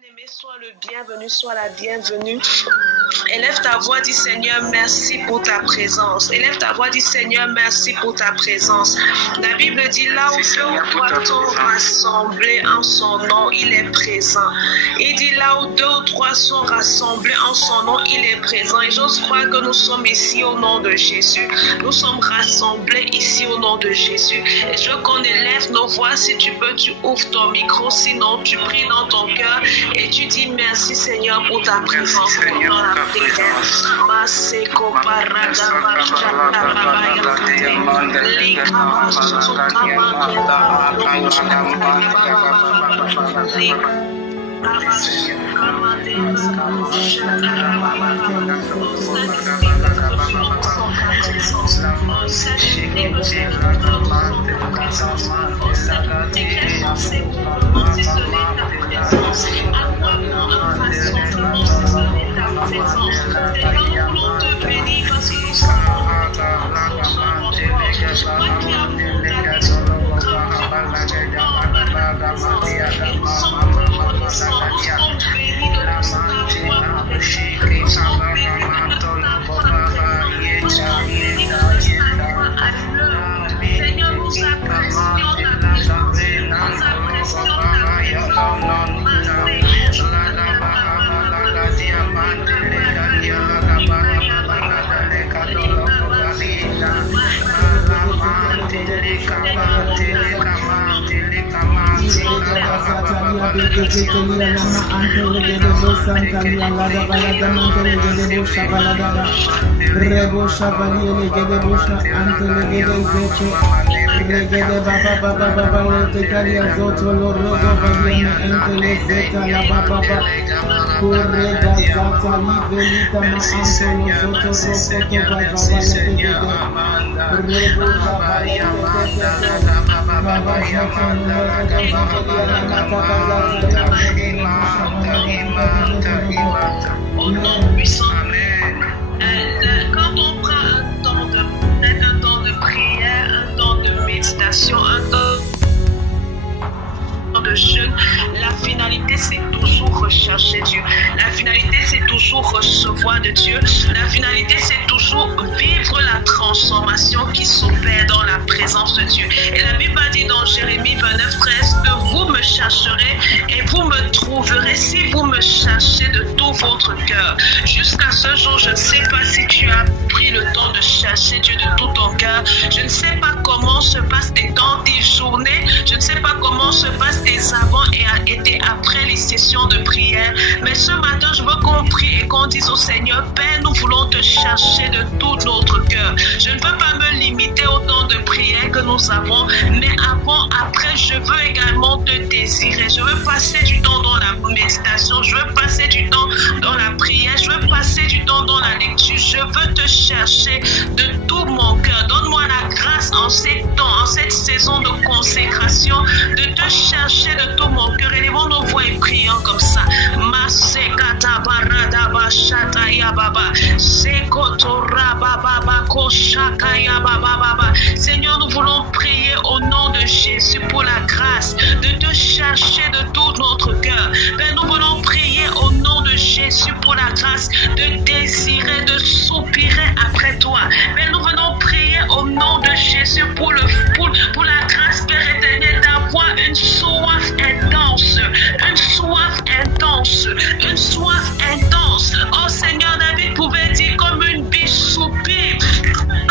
Bien-aimé, sois le bienvenu, sois la bienvenue. Élève ta voix, dis Seigneur, merci pour ta présence. Élève ta voix, dis Seigneur, merci pour ta présence. La Bible dit là où deux ou trois sont rassemblés en son nom, il est présent. Il dit là où deux ou trois sont rassemblés en son nom, il est présent. Et j'ose croire que nous sommes ici au nom de Jésus. Nous sommes rassemblés ici au nom de Jésus. Et je veux qu'on élève nos voix. Si tu peux, tu ouvres ton micro. Sinon, tu pries dans ton cœur et tu dis merci Seigneur pour ta présence pendant la prière. Maseko parada bachata babaya likama sukama au nom puissant. Quand on prend un temps de prière, un temps de méditation, un temps de jeûne, la finalité c'est toujours rechercher Dieu. La finalité c'est toujours recevoir de Dieu. La finalité c'est toujours vivre la transformation qui s'opère dans la présence de Dieu. Et la Bible dit dans Jérémie 29:13 que vous me chercherez et vous me trouverez si vous me cherchez de tout votre cœur. Jusqu'à ce jour, je ne sais pas si tu as pris le temps de chercher Dieu de tout ton cœur. Je ne sais pas comment se passent tes temps, tes journées. Je ne sais pas comment se passent tes avant et après les sessions de prière. Mais ce matin, je veux qu'on prie et qu'on dise au Seigneur, Père, nous voulons te chercher de tout notre cœur. Je ne veux pas me limiter au temps de prière que nous avons, mais après, je veux également te désirer. Je veux passer du temps dans la méditation. Je veux passer du temps dans la prière. Je veux passer du temps dans la lecture. Je veux te chercher de tout mon cœur. Donne-moi la grâce en ces temps, en cette saison de consécration, de te chercher de tout mon cœur. Élevons nos voix et prions comme ça. Masekata barada bashata ya baba. Sekotora baba bako shaka ya baba baba. Seigneur, nous voulons prier au nom de Jésus pour la grâce de te chercher de tout notre cœur. Père, nous voulons prier au nom de Jésus pour la grâce de désirer, de soupirer après toi. Père, nous venons prier au nom de Jésus pour la grâce, Père éternel, d'avoir une soif intense, une soif intense, une soif intense. Oh Seigneur, David pouvait dire comme une biche soupire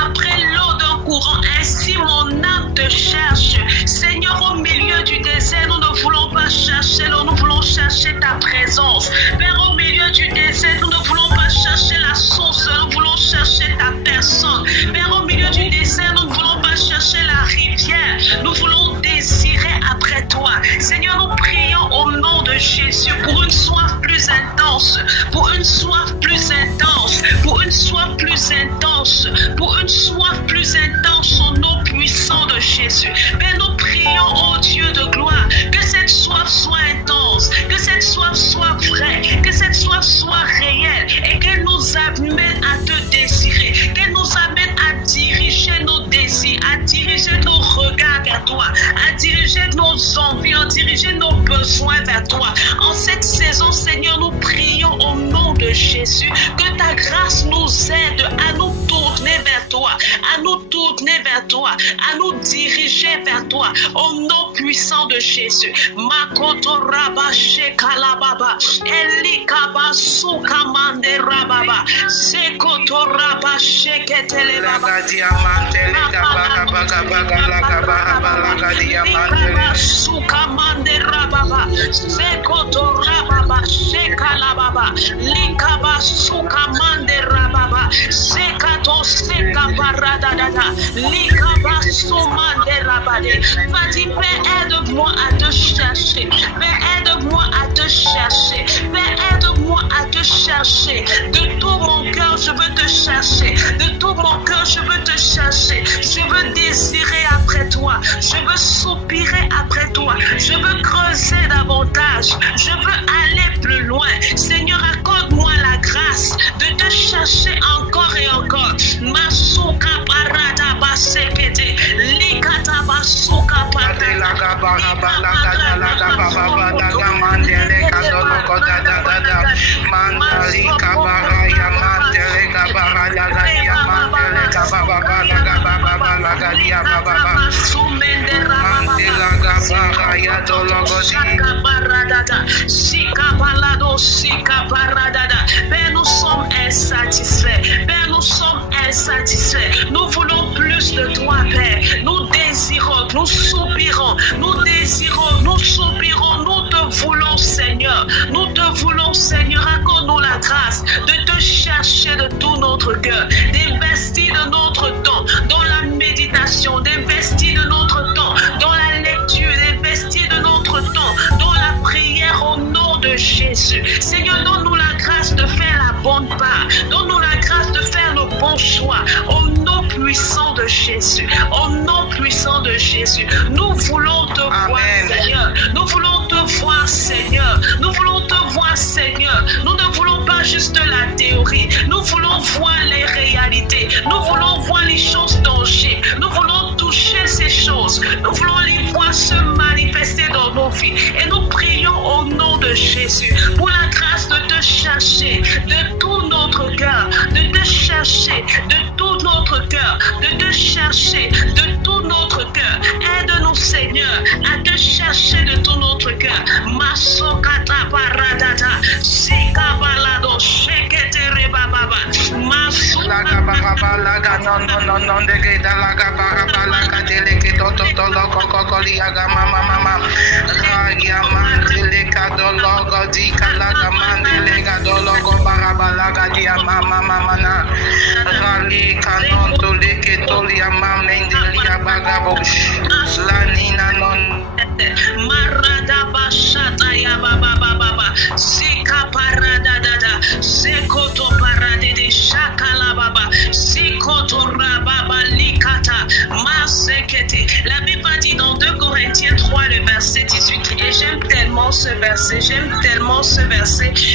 après l'eau d'un courant. Ainsi mon âme te cherche. Seigneur, au milieu du désert, nous ne voulons pas chercher l'eau, nous voulons chercher ta présence. Père, au milieu du désert, nous ne voulons pas chercher la source, nous voulons chercher ta personne. Père, au milieu du désert, nous ne voulons pas chercher la rivière, nous voulons désirer après toi. Seigneur, nous prions au nom de Jésus pour une soif plus intense, pour une soif plus intense, pour une soif plus intense, pour une soif plus intense au nom puissant de Jésus. Père, nous prions, oh Dieu de gloire, que cette soif soit intense, que cette soif soit vraie, que cette soif soit réelle et qu'elle nous amène à te désirer, qu'elle nous amène à diriger nos désirs, à diriger nos regards vers toi, à diriger nos envies, à diriger nos besoins vers toi. En cette saison Jésus, que ta grâce nous aide à nous tourner vers toi, à nous tourner vers toi, à nous diriger vers toi, au nom puissant de Jésus. Makoto raba shekala baba, elikaba sukamande rababa, sekoto raba sheketele baba, sukamande rababa, sekoto rababa shekala baba, likaba sukamande rababa, sekato seka paradadada, likaba sumande rabade. Vas-y, Père, aide-moi à te chercher. Père, aide-moi à te chercher. Père, aide-moi à te chercher. De tout mon cœur, je veux te chercher. De tout mon cœur, je veux te chercher. Je veux désirer après toi. Je veux soupirer après toi. Je veux creuser davantage. Je veux aller plus loin. Seigneur, accorde-moi la grâce de te chercher encore et encore. Masuka parada basekete. Likata basuka parada. Père, nous sommes insatisfaits. Père, nous sommes insatisfaits. Nous voulons plus de toi, Père. Nous désirons, nous soupirons, nous désirons, nous soupirons, nous te voulons, Seigneur. Nous te voulons, Seigneur. Accorde-nous la grâce de te chercher de tout notre cœur, d'investir de notre temps dans la méditation, d'investir de notre temps dans la lecture, d'investir de notre temps dans la prière au nom de Jésus. Seigneur, donne-nous la grâce de faire la bonne part. Donne-nous la grâce de faire le bon choix au nom puissant de Jésus. Au nom puissant de Jésus. Nous voulons te voir, Seigneur. Nous voulons te voir, Seigneur. Nous voulons te voir, Seigneur. Nous ne voulons pas juste la théorie. Nous voulons voir les réalités. Nous voulons voir les choses tangibles. Nous voulons toucher ces choses. Nous voulons les voir se manifester dans nos vies. Et nous prions au nom de Jésus pour la grâce de te chercher de tout notre cœur, de te chercher de tout notre cœur, de te chercher de tout notre cœur. Aide-nous, Seigneur, à te chercher de tout notre cœur. Masokata paradata, sikabalado, sheketere bababa, masukata bababa, non de geta la gabara la kadele ke toto loko kokoli aga mama mama, ragia mandele kadolo di kala mandele kadolo ko barabala gadia mama mama na, rali kanon to leke toli amam nendeli abagabo, la nina non marada bashata ya baba baba, sika parada dada, sekoto parade de shakala baba, sikoto rababa likata, masekete. La Bible dit dans 2 Corinthiens 3 le verset 18, et j'aime tellement ce verset,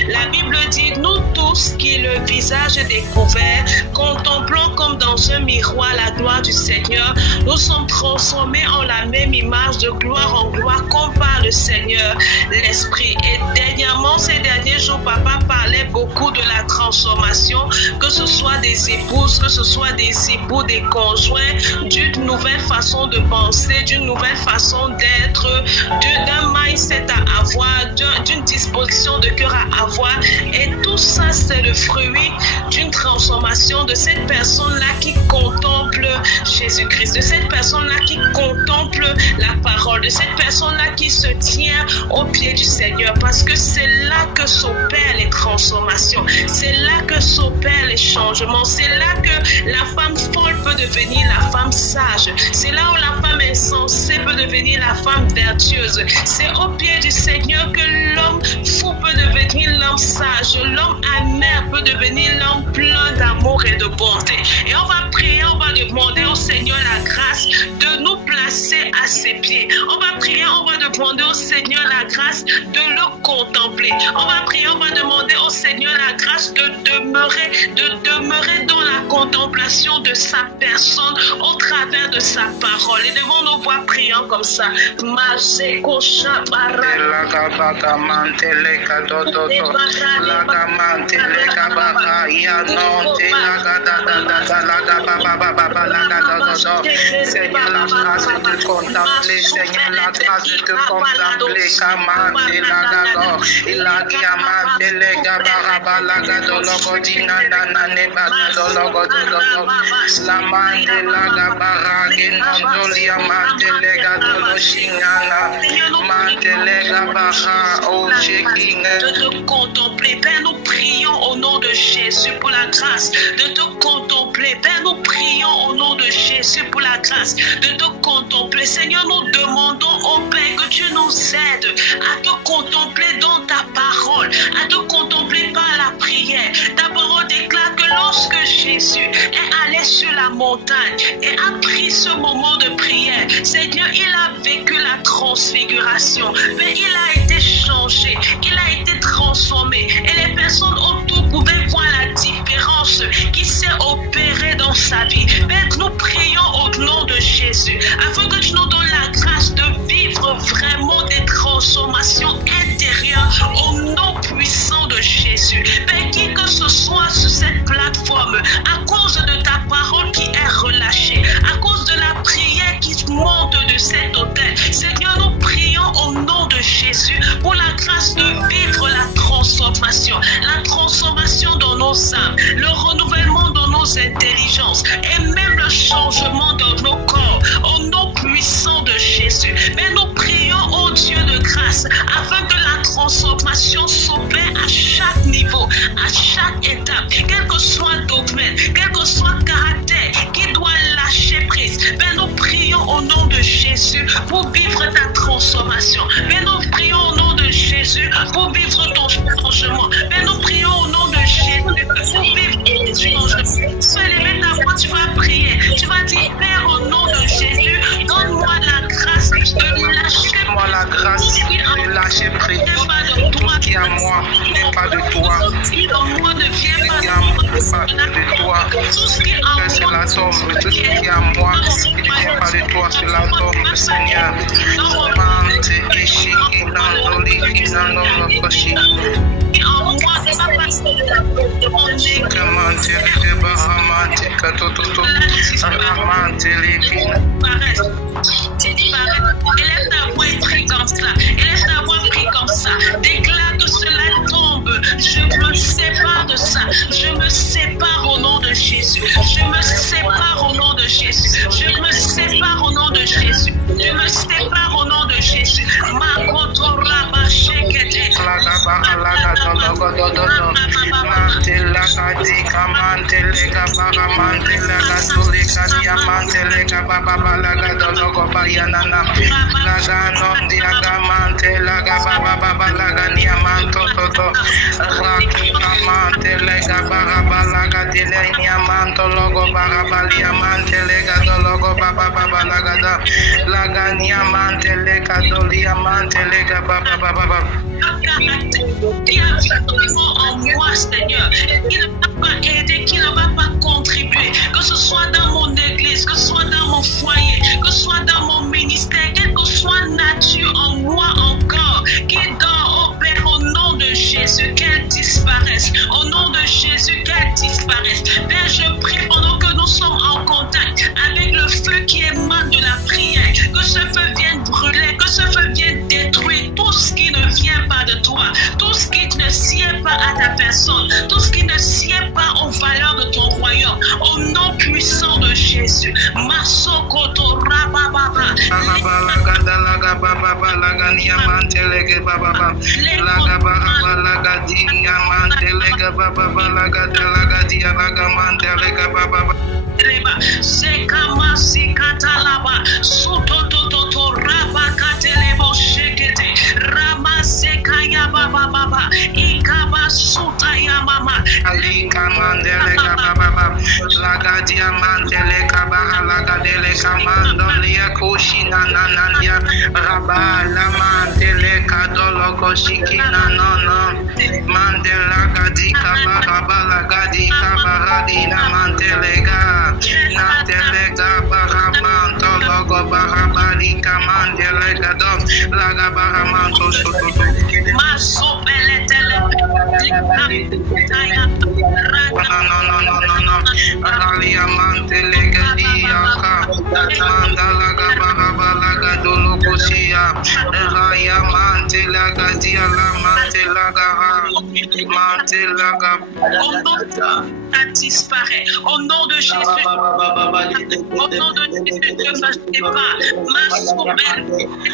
la Bible dit, nous tous qui le visage découvert, contemplons comme dans un miroir la gloire du Seigneur, nous sommes transformés en la même image de gloire en gloire comme par le Seigneur l'Esprit. Et dernièrement, ces derniers jours, papa parlait beaucoup de la transformation, que ce soit des épouses, que ce soit des époux, des conjoints, d'une nouvelle façon de penser, d'une nouvelle façon d'être, d'un mindset à avoir, d'une disposition de cœur à avoir. Et tout ça, c'est le fruit d'une transformation de cette personne-là qui contemple Jésus-Christ, de cette personne-là qui contemple la parole, de cette personne-là qui se tient au pied du Seigneur, parce que c'est là que s'opèrent les transformations, c'est là que s'opèrent les changements, c'est là que la femme folle peut devenir la femme sage, c'est là où la femme insensée peut devenir la femme vertueuse, c'est au pied du Seigneur que l'homme fou peut devenir l'homme sage, l'homme amer peut devenir l'homme plein d'amour et de bonté. Et on va prier, on va demander au Seigneur la grâce de nous placer à ses pieds. On va prier, on va demander au Seigneur la grâce de le contempler. On va prier, on va demander au Seigneur la grâce de demeurer dans la contemplation de sa personne au travers de sa parole. Et devant nos voix priant comme ça. Seigneur, la grâce de te contempler, Seigneur, la grâce de te contempler, Kamante Lagago, Ilagiamante Legabaraba Lagadologodina Nanane Badologodogo, Lamante Lagabaragi Nondolia Mante Legadoloshingana, Mante Legabara, oh Sheking. De te contempler, Père, nous prions au nom de Jésus pour la grâce de te contempler. Père, nous prions au nom de Jésus pour la grâce de te contempler. Seigneur, nous demandons au Père que tu nous aides à te contempler dans ta parole, à te contempler par la prière. Ta parole déclare que lorsque Jésus est allé sur la montagne et a pris ce moment de prière, Seigneur, il a vécu la transfiguration, mais il a été changé, il a été transformé et les personnes autour pouvaient voir la différence qui s'est opérée dans sa vie. Père, nous prions au nom de Jésus afin que tu nous donnes la grâce de vivre vraiment des transformations intérieures au nom puissant de Jésus. Père, qui que ce soit sur cette plateforme, à cause de ta parole qui est relâchée, à cause de la prière qui monte de cet autel, Seigneur, nous prions au nom de Jésus pour la grâce de vivre la transformation dans nos âmes, le renouvellement dans nos intelligences et même le changement dans nos corps au nom puissant de Jésus. Mais nous prions au Dieu de grâce afin que la transformation s'opère à chaque niveau, à chaque étape, quel que soit le domaine, quel que soit le caractère qui doit lâcher prise. Mais nous prions au nom de Jésus pour vivre ta transformation. Mais nous prions au nom de Jésus pour vivre ton changement. Mais nous prions au nom de Jésus pour vivre ton changement. Sois élevé ta voix, tu vas prier. Tu vas dire, Père, au nom de Jésus, donne-moi la grâce de lâcher prise. Donne-moi la grâce de lâcher prise. Tout ce qui est à moi n'est pas de toi. Donne-moi ne viens pas de toi. C'est la tombe. Tout ce qui est à moi qui ne vient pas de toi, c'est la tombe, Seigneur. Élève ta voix et prie comme ça. Élève ta voix et prie comme ça. Déclare que cela tombe. Je me sépare de ça. Je me sépare au nom de Jésus. Je me sépare au nom de Jésus. Je me sépare au nom de Jésus. Je me sépare au nom de Jésus. Qui a vraiment en moi, Seigneur, qui ne va pas aider, qui ne va pas contribuer, que ce soit dans mon église, que ce soit dans mon foyer, que ce soit dans mon ministère, quelle que soit nature en moi encore, qui dort au Père au nom de Jésus, qu'elle disparaisse, au nom de Jésus, qu'elle disparaisse. Père, je prie pendant que nous sommes en contact avec le feu qui émane de la prière, que ce feu vienne brûler, que ce feu vienne détruire tout ce qui ne vient pas de toi, tout ce qui ne sied pas à ta personne, tout ce qui ne sied pas aux valeurs de ton royaume, au nom puissant de Jésus. Masokoto rabababa. Sekama sikatalaba sutototo rabakatelebo shekete rama sekaya baba baba ikaba sutaya mama alika mandele baba laga diamantele kaba laga dele kamando lia kushina nananya raba la mandele kadolo koshikina no mandela gadika baba laga dika baradina mandele Barabalika Mandele Gadom, Laga Baramanto Sototo. No. Ralia Mantele Gadia, Mandala Gabarabalaga Dolocosia, Raya Mantela Gadia, La Mantela Gara, Mantela Gab. Ça disparaît. Au nom de Jésus. Au nom de Jésus, ne fâchez pas. Ma souveraine,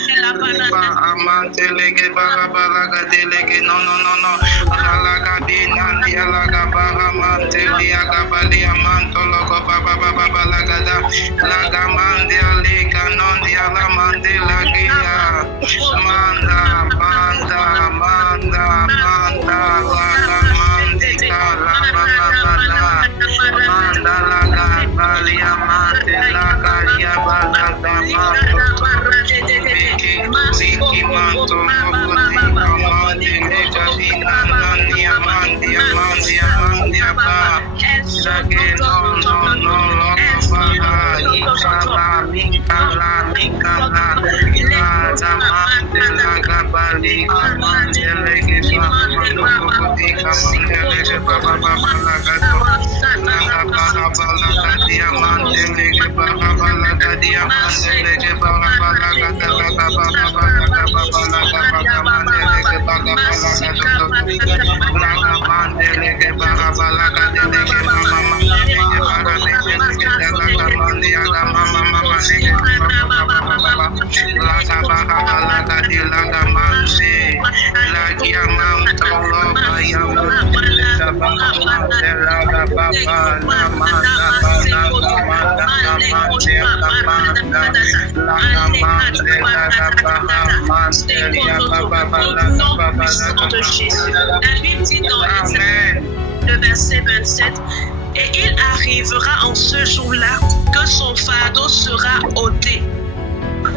c'est la banane. Amantelege Barabalaga Delege, non. Alaga Dinandi, Alaga Baramantelia Gabalia Mantologo Baba Lagada, Lagamande Alika, Nondi Alamande Lagia, Manda, Lagamandika, Manda Laga, Balia Mante Laga, Yabalada Viki Manto, de Jésus. La Bible dit dans le verset 27, et il arrivera en ce jour-là que son fardeau sera ôté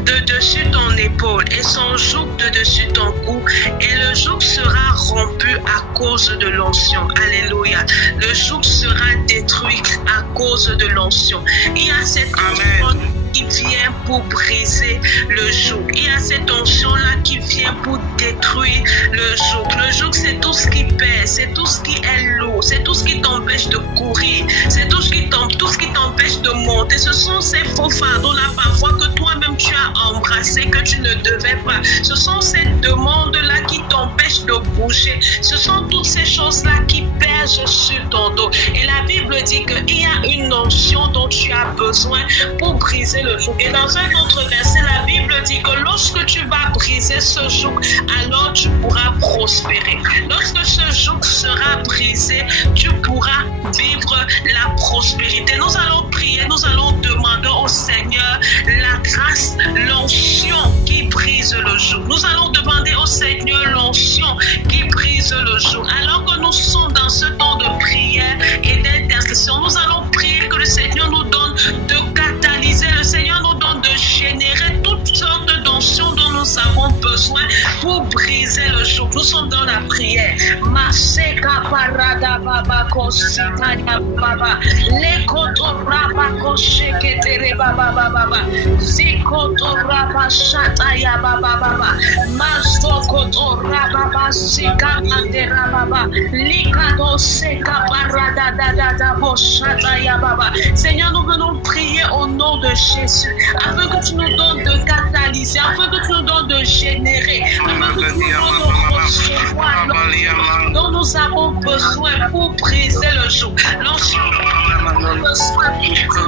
de dessus ton épaule et son joug de dessus ton cou, et le joug sera rompu à cause de l'onction. Alléluia. Le joug sera détruit à cause de l'onction. Il y a cette onction qui vient pour briser le joug. Il y a cette onction-là qui vient pour détruire le joug. Le joug, c'est tout ce qui pèse, c'est tout ce qui est lourd, c'est tout ce qui t'empêche de courir, c'est tout ce qui t'empêche de monter. Ce sont ces faux fardeaux-là parfois que toi-même tu as embrassé, que tu ne devais pas. Ce sont ces demandes-là qui t'empêchent de bouger. Ce sont toutes ces choses-là qui pèsent sur ton dos. Et la Bible dit qu'il y a une onction dont tu as besoin pour briser le joug. Et dans un autre verset, la Bible dit que lorsque tu vas briser ce joug, alors tu pourras prospérer. Lorsque ce joug sera brisé, tu pourras vivre la prospérité. Nous allons prier, nous allons demander au Seigneur la grâce, l'onction qui brise le joug. Nous allons demander au Seigneur l'onction qui brise le joug. Alors que nous sommes dans ce temps de prière et d'intercession, nous allons prier que le Seigneur nous donne de catalyser, le Seigneur nous donne de générer toutes sortes d'onctions dont nous avons besoin pour briser le joug. Nous sommes dans la prière. Maseka parada baba kositanya baba lekoto raba kosheketere baba baba zikoto raba shataya baba baba masokoto raba basika mandera baba likado seka parada dada boshataya baba. Seigneur, nous venons prier au nom de Jésus afin que tu nous donnes de catalyser, afin que tu nous donnes de générer, afin que tu nous donnes de recevoir dont nous avons besoin pour briser le joug. L'onction dont nous avons besoin pour briser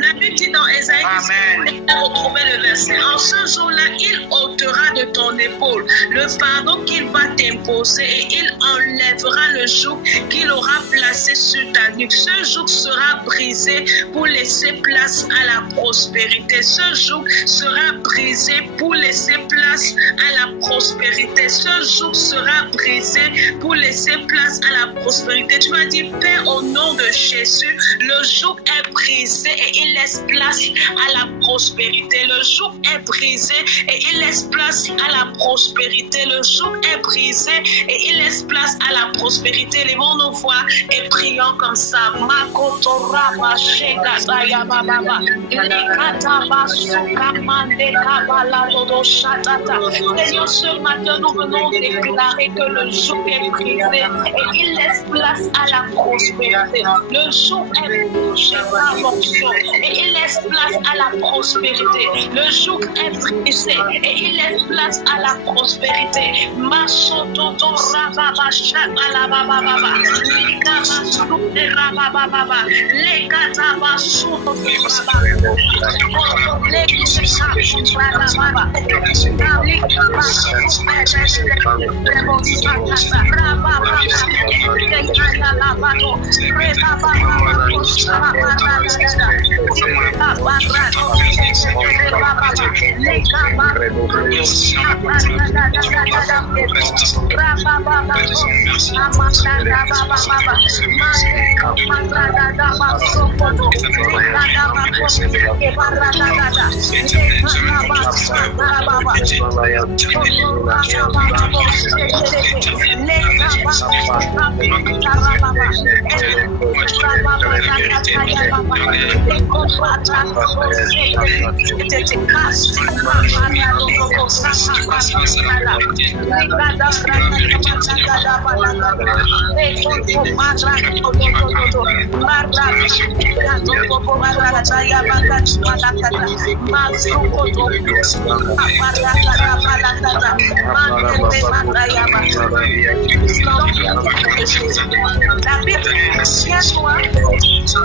La Bible dit dans Ésaïe, retrouver le verset, en ce jour-là, il ôtera de ton épaule le fardeau qu'il va t'imposer et il enlèvera le joug qu'il aura placé sur ta nuque. Ce joug sera brisé pour laisser place à la prospérité. Ce joug sera brisé pour laisser place à la prospérité. Ce joug sera brisé pour laisser place à la prospérité. Tu vas dire, Père, au nom de Jésus, le joug est brisé et il laisse place à la prospérité. Le joug est brisé et il laisse place à la prospérité. Le joug est brisé et il laisse place à la prospérité. Levons nos voix et prions comme ça. Seigneur, ce matin, nous venons déclarer que le joug est brisé et il laisse place à la prospérité. Le joug est brisé par l'onction et il laisse place à la prospérité. Le joug est brisé et il laisse place à la prospérité. Masototo rababa shakalababa likamasu rababa lekataba suto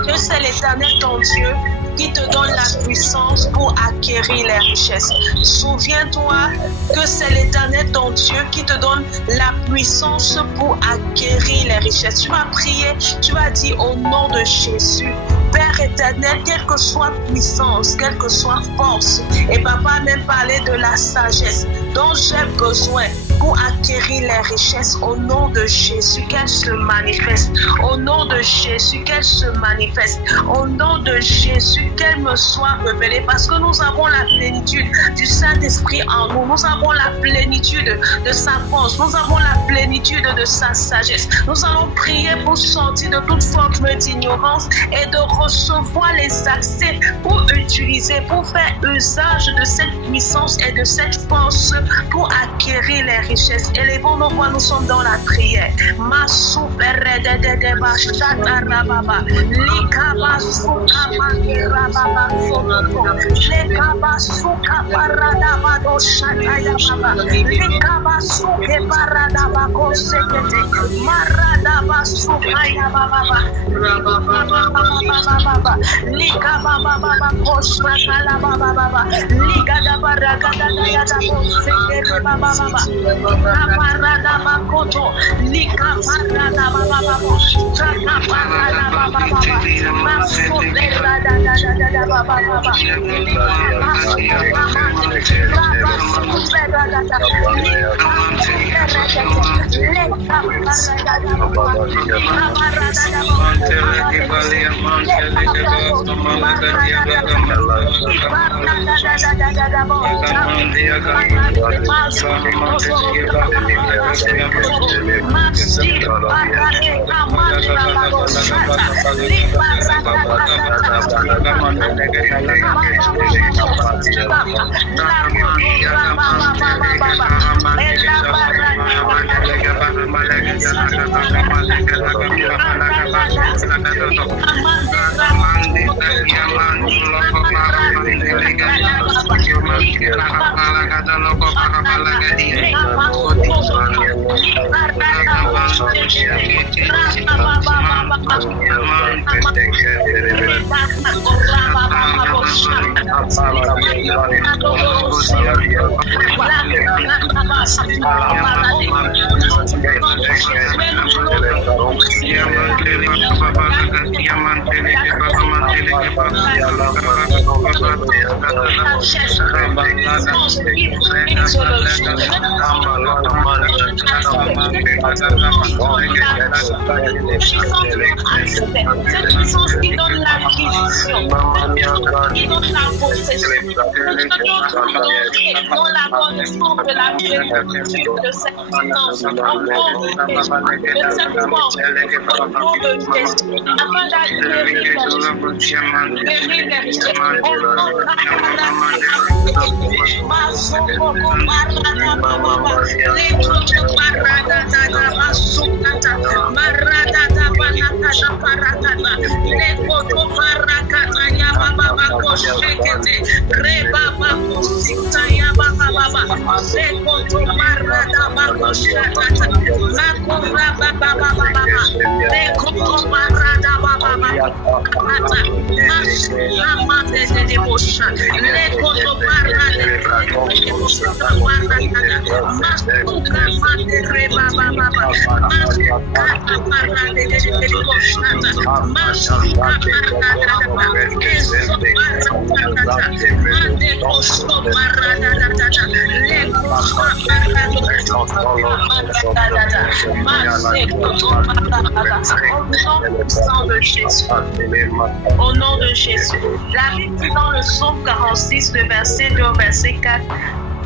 que c'est l'Éternel ton Dieu qui te donne la puissance pour acquérir les richesses. Souviens-toi que c'est l'Éternel ton Dieu qui te donne la puissance pour acquérir les richesses. Tu vas prier, tu vas dire au nom de Jésus, Père éternel, quelle que soit puissance, quelle que soit force, et papa a même parlé de la sagesse dont j'ai besoin pour acquérir les richesses, au nom de Jésus, qu'elle se manifeste. Au nom de Jésus, qu'elle se manifeste. Au nom de Jésus, qu'elle me soit révélée. Parce que nous avons la plénitude du Saint-Esprit en nous. Nous avons la plénitude de sa force. Nous avons la plénitude de sa sagesse. Nous allons prier pour sortir de toute forme d'ignorance et de recevoir les accès pour utiliser, pour faire usage de cette puissance et de cette force pour acquérir les richesses. Élevons nos voix, nous sommes dans la prière. Cette puissance qui donne l'acquisition, qui donne la possession, dans la connaissance de la plénitude de cette puissance, au nom de Jésus, de cette force, au nom de Jésus, afin d'acquérir au nom de Jésus. La Bible dit dans le psaume 46, le verset 2 au verset 4,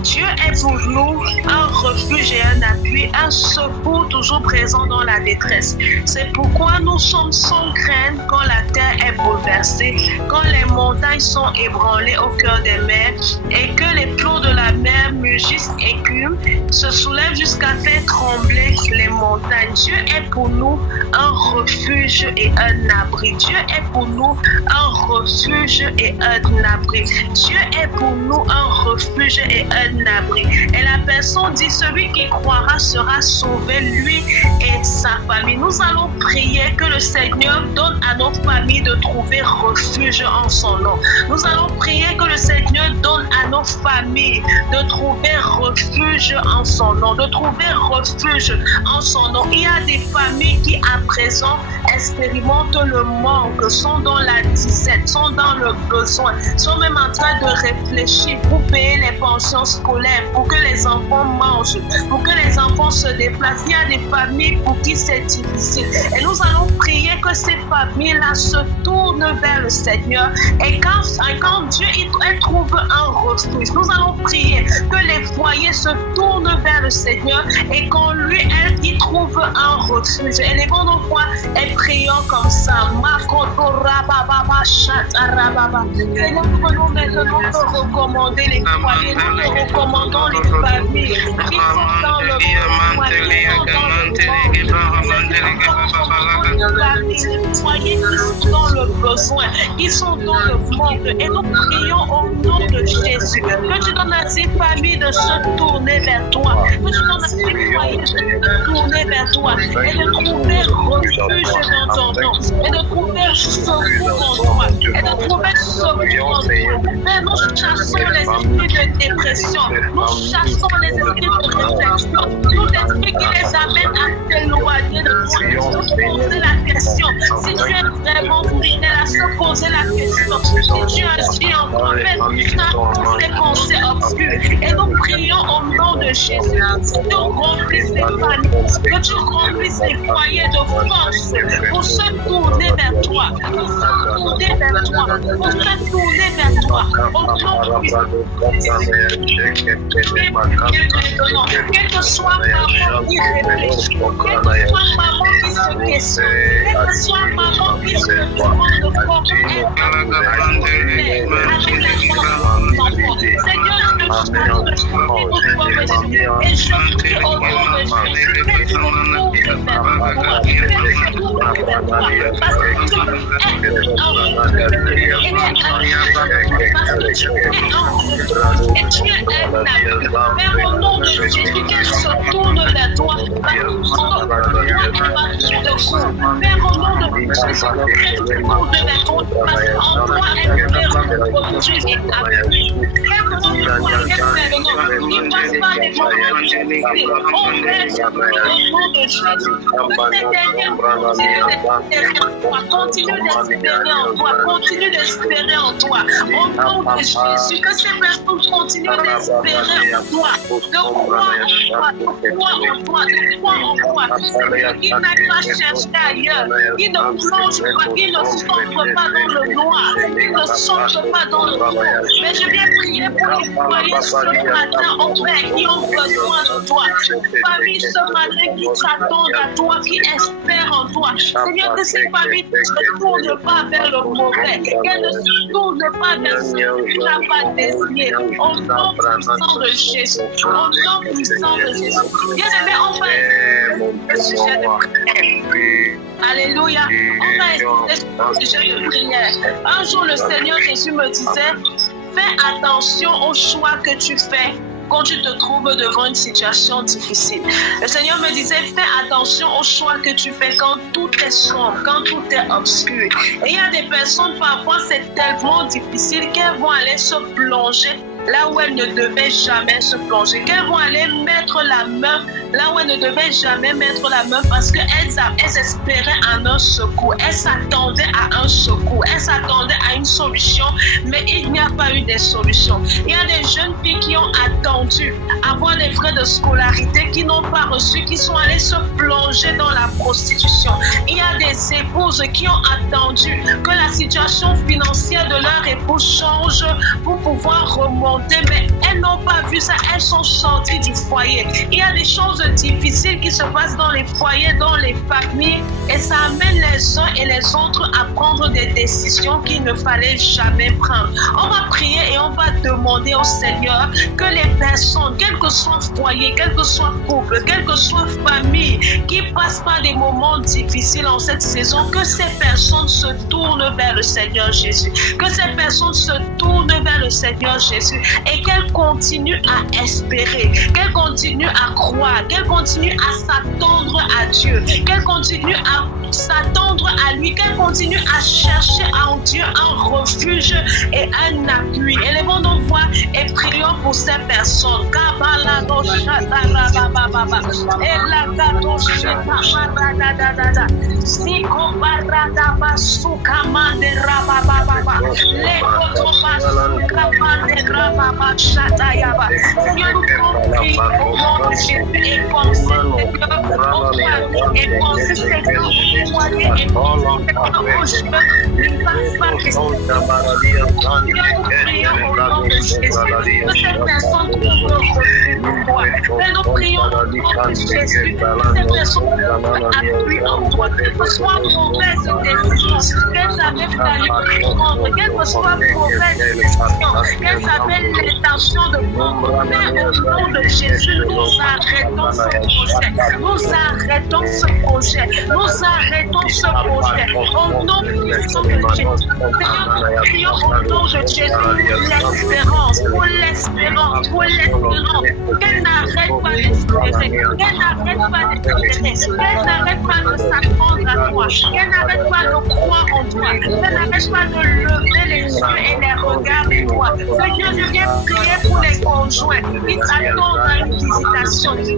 Dieu est pour nous un refuge et un appui, un secours toujours présent dans la détresse. C'est pourquoi nous sommes sans crainte quand la terre est bouleversée, quand les montagnes sont ébranlées au cœur des mers et que les plots de la mer mugissent et écument, se soulèvent jusqu'à faire trembler les montagnes. Dieu est pour nous un refuge et un abri. Dieu est pour nous un refuge et un abri. Dieu est pour nous un refuge et un abri. Et la personne dit, celui qui croira sera sauvé, lui et sa famille. Nous allons prier que le Seigneur donne à nos familles de trouver refuge en son nom. Nous allons prier que le Seigneur donne à nos familles de trouver refuge en son nom, de trouver refuge en son nom. Il y a des familles qui à présent expérimentent le manque, sont dans la disette, sont dans le besoin, sont même en train de réfléchir pour payer les pensions scolaires, pour que les enfants mangent, pour que les enfants se déplacent. Il y a des familles pour qui c'est difficile. Et nous allons prier que ces familles-là se tournent vers le Seigneur. Et quand Dieu il trouve un refuge, nous allons prier que les foyers se tournent vers le Seigneur et qu'en lui, il trouve un refuge. Élevons nos voix et prions comme ça. Et nous prenons maintenant de recommander les foyers, nous te recommandons les familles qui sont dans le besoin, qui sont dans le monde. Et nous prions au nom de Jésus que tu donnes à ces familles de se tourner vers toi, que tu donnes à ces foyers de se tourner vers toi et de trouver refuge dans ton nom et de trouver secours en toi et de trouver secours en toi. Mais nous chassons les esprits de dépression, nous chassons les esprits de réflexion, tout esprit qui les amène à s'éloigner de toi. Nous poser la question, si tu es vraiment fidèle à se poser la question, si tu agis en prophète, chassons ces pensées obscures et nous prions au nom de Jésus que tu remplisses les familles, que tu remplisses les foyers de force pour se tourner vers toi, pour se tourner vers toi, pour se tourner vers toi, au nom de Jésus. Quel que soit maman qui réfléchit, quel que soit maman qui se questionne, quel que soit maman qui se demande comment être Seigneur, je te et je prie au nom de Jésus, que tu nous tournes vers toi, parce que tu es un refuge. Il est Père, au nom de Jésus, qu'elle se tourne vers toi. Père, au nom de Jésus, qu'elle se tourne vers toi. Parce qu'en toi, elle peut produire et accomplir. Il ne passe pas des moments difficiles. On reste au nom de Jésus. Continue d'espérer en toi. Continue d'espérer en toi. Au nom de Jésus, que ces personnes continuent d'espérer en toi, de croire en toi, de croire en toi. Qu'ils n'aillent pas chercher ailleurs, qu'ils ne plongent pas, qu'ils ne sombrent pas dans le noir, qu'ils ne sombrent pas dans le faux. Mais je viens prier pour les foyers ce matin, oh Père, qui ont besoin de toi. Famille ce matin qui s'attendent à toi, qui espèrent en toi. Seigneur, que ces familles ne se tournent pas vers le mauvais, qu'elles ne se tournent pas vers ce que tu n'as pas désigné. Au nom puissant de Jésus. Au nom puissant de Jésus. Bien-aimé, on va le sujet de prière. Alléluia. On va essayer le sujet de prière. Un jour, le Seigneur Jésus me disait, fais attention aux choix que tu fais quand tu te trouves devant une situation difficile. Le Seigneur me disait, fais attention aux choix que tu fais quand tout est sombre, quand tout est obscur. Et il y a des personnes, parfois, c'est tellement difficile qu'elles vont aller se plonger là où elles ne devaient jamais se plonger, qu'elles vont aller mettre la main là où elles ne devaient jamais mettre la main parce qu'elles espéraient en un secours, elles s'attendaient à un secours, elles s'attendaient à une solution, mais il n'y a pas eu de solution. Il y a des jeunes filles qui ont attendu avoir des frais de scolarité, qui n'ont pas reçu, qui sont allées se plonger dans la prostitution. Il y a des épouses qui ont attendu que la situation financière de leur époux change pour pouvoir remonter, mais elles n'ont pas vu ça, elles sont sorties du foyer. Il y a des choses difficiles qui se passent dans les foyers, dans les familles, et ça amène les uns et les autres à prendre des décisions qu'il ne fallait jamais prendre. On va prier et on va demander au Seigneur que les personnes, quel que soit foyer, quel que soit couple, quelle que soit famille, qui passent par des moments difficiles en cette saison, que ces personnes se tournent vers le Seigneur Jésus, que ces personnes se tournent vers le Seigneur Jésus et qu'elles continuent à espérer, qu'elles continuent à croire, qu'elles continuent à s'attendre à Dieu, qu'elles continuent à s'attendre à lui, qu'elles continuent à chercher en Dieu un refuge et un appui. Élevons nos voix et prions pour ces personnes. Nous prions au nom de Jésus, ces personnes appuient en toi, quelle que soit mauvaise décision qu'elles avaient fallu prendre, quelle que soit mauvaise décision qu'elles avaient l'intention de prendre, mais au nom de Jésus, nous arrêtons ce projet, nous arrêtons ce projet, nous arrêtons ce projet, au nom puissant de Jésus. Seigneur, nous prions au nom de Jésus l'espérance, pour l'espérance, pour l'espérance, qu'elle n'arrête pas d'espérer, qu'elle n'arrête pas d'espérer, qu'elle n'arrête pas de s'attendre à toi, qu'elle n'arrête pas de croire en toi, qu'elle n'arrête pas de lever les yeux et les regards de toi. Seigneur, je viens prier pour les conjoints qui s'attendent à une visitation de Dieu,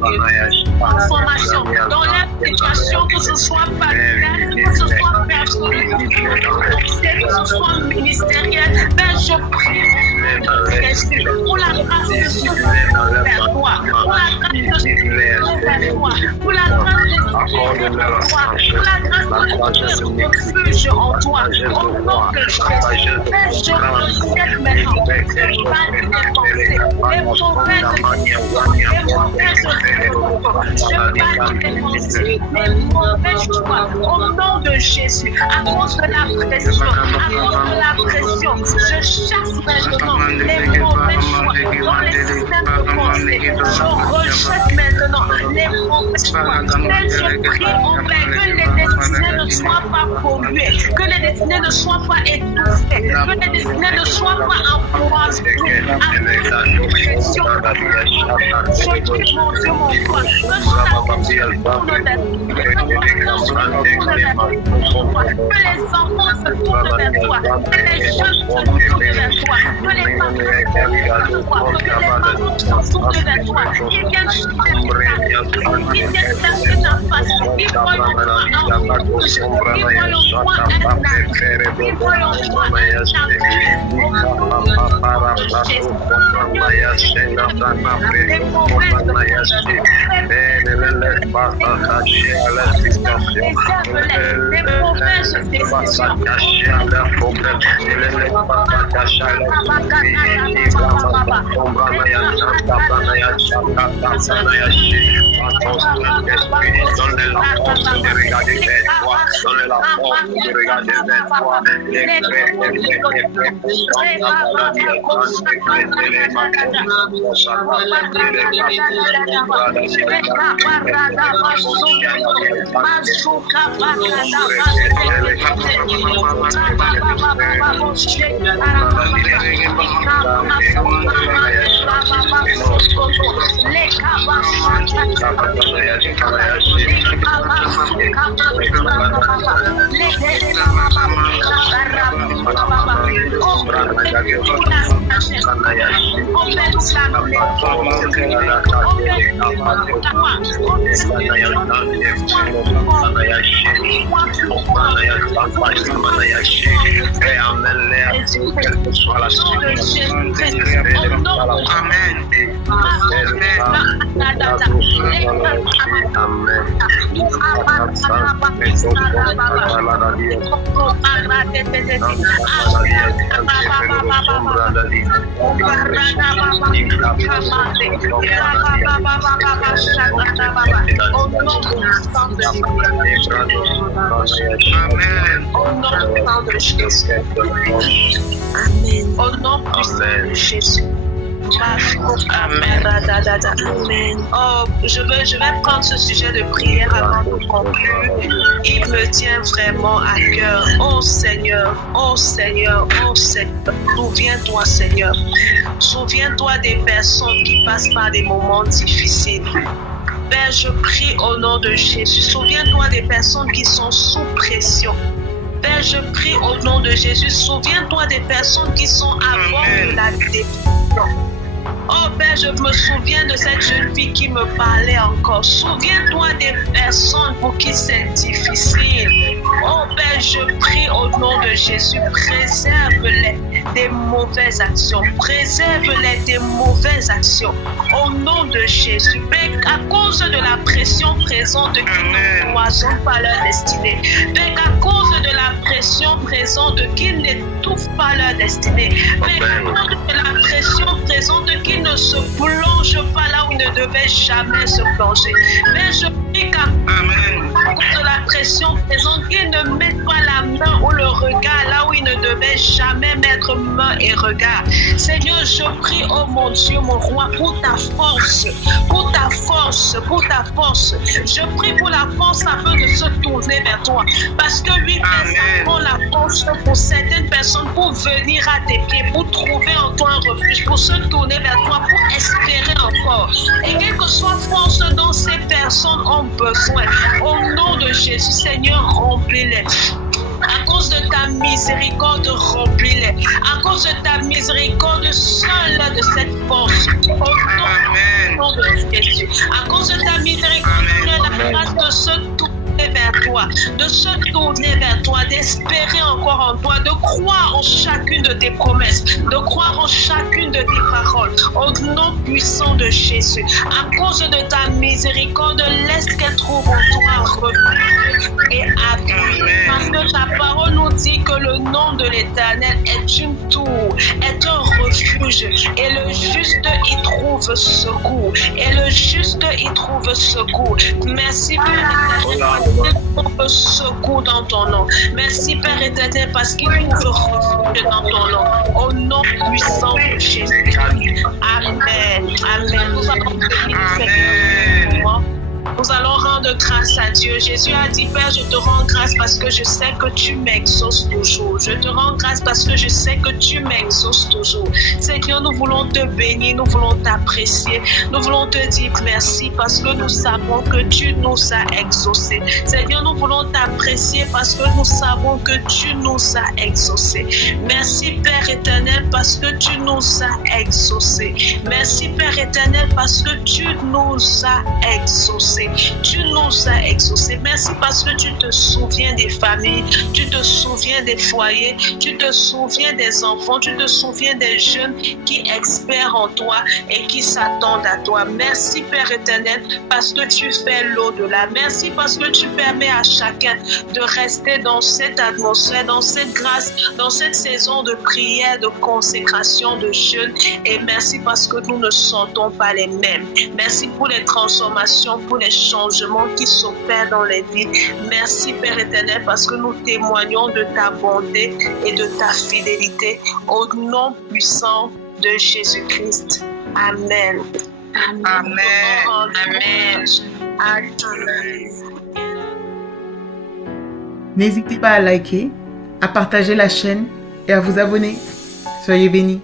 transformation dans leur situation, que ce soit familiale, que ce soit personnelle, que ce soit ministérielle. Ben, je prie pour la grâce de Dieu vers toi, pour la grâce de Dieu vers toi, pour la grâce de Dieu vers toi, pour la grâce de Dieu refuge en toi, au nom de Jésus. Ben, je rejette maintenant les mauvaises pensées, les mauvaises choix, au nom de Jésus, à cause de la pression, je chasse maintenant les mauvais choix dans les systèmes de pensée, je rejette maintenant les mauvais choix, mais je prie au Père que les décisions de soient pas polluées, que les destinées ne soient pas étouffées, que les destinées ne soient pas empoisonnées avec la pression. Je prie, mon Dieu, mon roi, que chaque tourne vers toi, que les enfants se tournent vers toi, que les jeunes se tournent vers toi, que les parents se tournent vers toi, que les mamans se tournent vers toi, ils viennent chercher ta face, ils voient toi en rouge, ils voient toi un arbre, ils voient toi un Amen. Au nom puissant de Jésus. Amen. Oh, je vais prendre ce sujet de prière avant de conclure. Il me tient vraiment à cœur. Oh Seigneur, oh Seigneur, oh Seigneur. Souviens-toi, Seigneur. Souviens-toi des personnes qui passent par des moments difficiles. Père, je prie au nom de Jésus. Souviens-toi des personnes qui sont sous pression. Père, je prie au nom de Jésus. Souviens-toi des personnes qui sont à bord de la dépression. Oh Père, je me souviens de cette jeune fille qui me parlait encore. Souviens-toi des personnes pour qui c'est difficile. Oh Père, je prie au nom de Jésus, préserve-les des mauvaises actions. Préserve-les des mauvaises actions. Au nom de Jésus, Père, à cause de la pression présente qui ne poisonne pas leur destinée. Père, à cause de la pression présente qui n'étouffe pas leur destinée. Père, à cause de la pression présente qui ne se plonge pas là où il ne devait jamais se plonger. Mais je prie qu'à cause de la pression présente, qu'il ne mette pas la main ou le regard là où il ne devait jamais mettre main et regard. Seigneur, je prie, oh mon Dieu, mon roi, pour ta force, pour ta force, pour ta force. Je prie pour la force afin de se tourner vers toi. Parce que oui, nous avons la force pour certaines personnes pour venir à tes pieds, pour trouver en toi un refuge, pour se tourner vers toi, pour espérer encore. Et quelle que soit force dont ces personnes ont besoin, au nom de Jésus, Seigneur, remplis-les. À cause de ta miséricorde, remplis-les. À cause de ta miséricorde, seule de cette force. Au nom de Jésus. À cause de ta miséricorde, la grâce de se tourner vers toi, de se tourner vers toi, d'espérer encore en toi, de croire en chacune de tes promesses, de croire en chacune de tes paroles. Au nom puissant de Jésus. À cause de ta miséricorde, laisse qu'elle trouve en toi refuge et appui. Parce que ta parole nous dit que le nom de l'Éternel est une tour, est un refuge, et le juste y trouve secours. Et le juste y trouve secours. Merci Père éternel, trouve secours dans ton nom. Merci Père éternel, parce qu'il trouve refuge dans ton nom. Au nom puissant de Jésus. Amen. Amen. Nous allons bénir Seigneur. Nous allons rendre grâce à Dieu. Jésus a dit, Père, je te rends grâce parce que je sais que tu m'exauces toujours. Je te rends grâce parce que je sais que tu m'exauces toujours. Seigneur, nous voulons te bénir, nous voulons t'apprécier. Nous voulons te dire merci parce que nous savons que tu nous as exaucés. Seigneur, nous voulons t'apprécier parce que nous savons que tu nous as exaucés. Merci, Père éternel, parce que tu nous as exaucés. Merci, Père éternel, parce que tu nous as exaucés. Tu nous as exaucés. Merci parce que tu te souviens des familles, tu te souviens des foyers, tu te souviens des enfants, tu te souviens des jeunes qui espèrent en toi et qui s'attendent à toi. Merci, Père éternel, parce que tu fais l'au-delà. Merci parce que tu permets à chacun de rester dans cette atmosphère, dans cette grâce, dans cette saison de prière, de consécration, de jeûne. Et merci parce que nous ne sentons pas les mêmes. Merci pour les transformations, pour les changements qui s'opèrent dans les vies. Merci, Père éternel, parce que nous témoignons de ta bonté et de ta fidélité au nom puissant de Jésus-Christ. Amen. Amen. Amen. Amen. N'hésitez pas à liker, à partager la chaîne et à vous abonner. Soyez bénis.